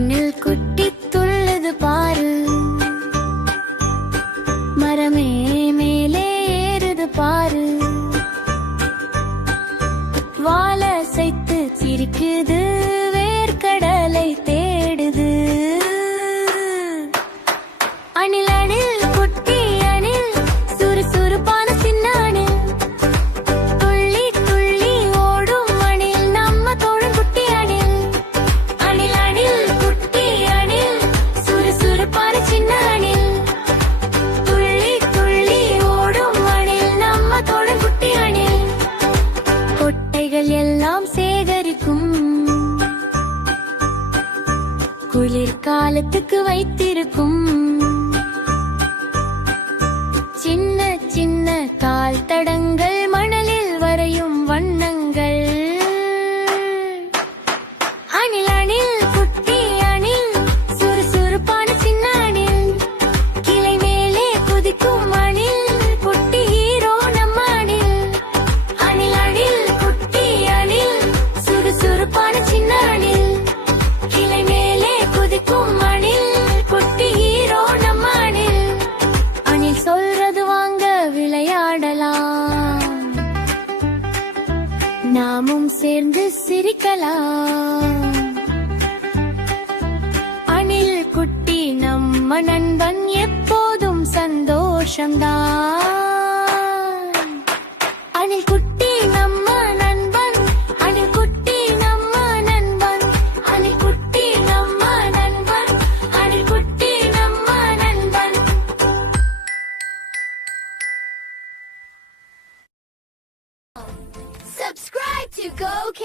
மண்ணில் குட்டி துள்ளுது பாரு, மரமே மேலே ஏறுது பாரு, வாழ அசைத்து சிரிக்குது, வேர்க்கடலை தேடுது. அணில் அணில் குட்டி அணில், சுறுசுறுப்பான சின்ன அணில், துள்ளி துள்ளி ஓடும் அணில், நம்ம தோழன் குட்டி அணில். அணில் அணில் குட்டி அணில், சுறுசுறுப்பான சின்ன அணில், துள்ளி துள்ளி ஓடும் அணில், நம்ம தோழன் குட்டி அணில். கொட்டைகள் எல்லாம் சேகரிக்கும், குளிர்காலத்துக்கு வைத்திருக்கும். சின்ன சின்ன கால் தடங்கள், மணலில் வரையும் வண்ணங்கள். அணில் அணில் குட்டி அணில், சுறுசுறுப்பான சின்ன அணில், கிளை மேலே குதிக்கும் அணில், குட்டி ஹீரோ நம்ம அணில். அணில் அணில் குட்டி அணில், சுறுசுறுப்பான சின்ன அணில், கிளை மேலே குதிக்கும் அணில், குட்டி ஹீரோ நம்ம அணில். அணில் சொல்றது வாங்க விளையாடலாம், நாமும் சேர்ந்து சிரிக்கலாம். அணில் குட்டி நம்ம நண்பன், எப்போதும் சந்தோஷம்தான். அணில் குட்டி நம்ம நண்பன், அணில் குட்டி நம்ம நண்பன், அணில் குட்டி நம்ம நண்பன், அணில் குட்டி நம்ம நண்பன். Subscribe to Go K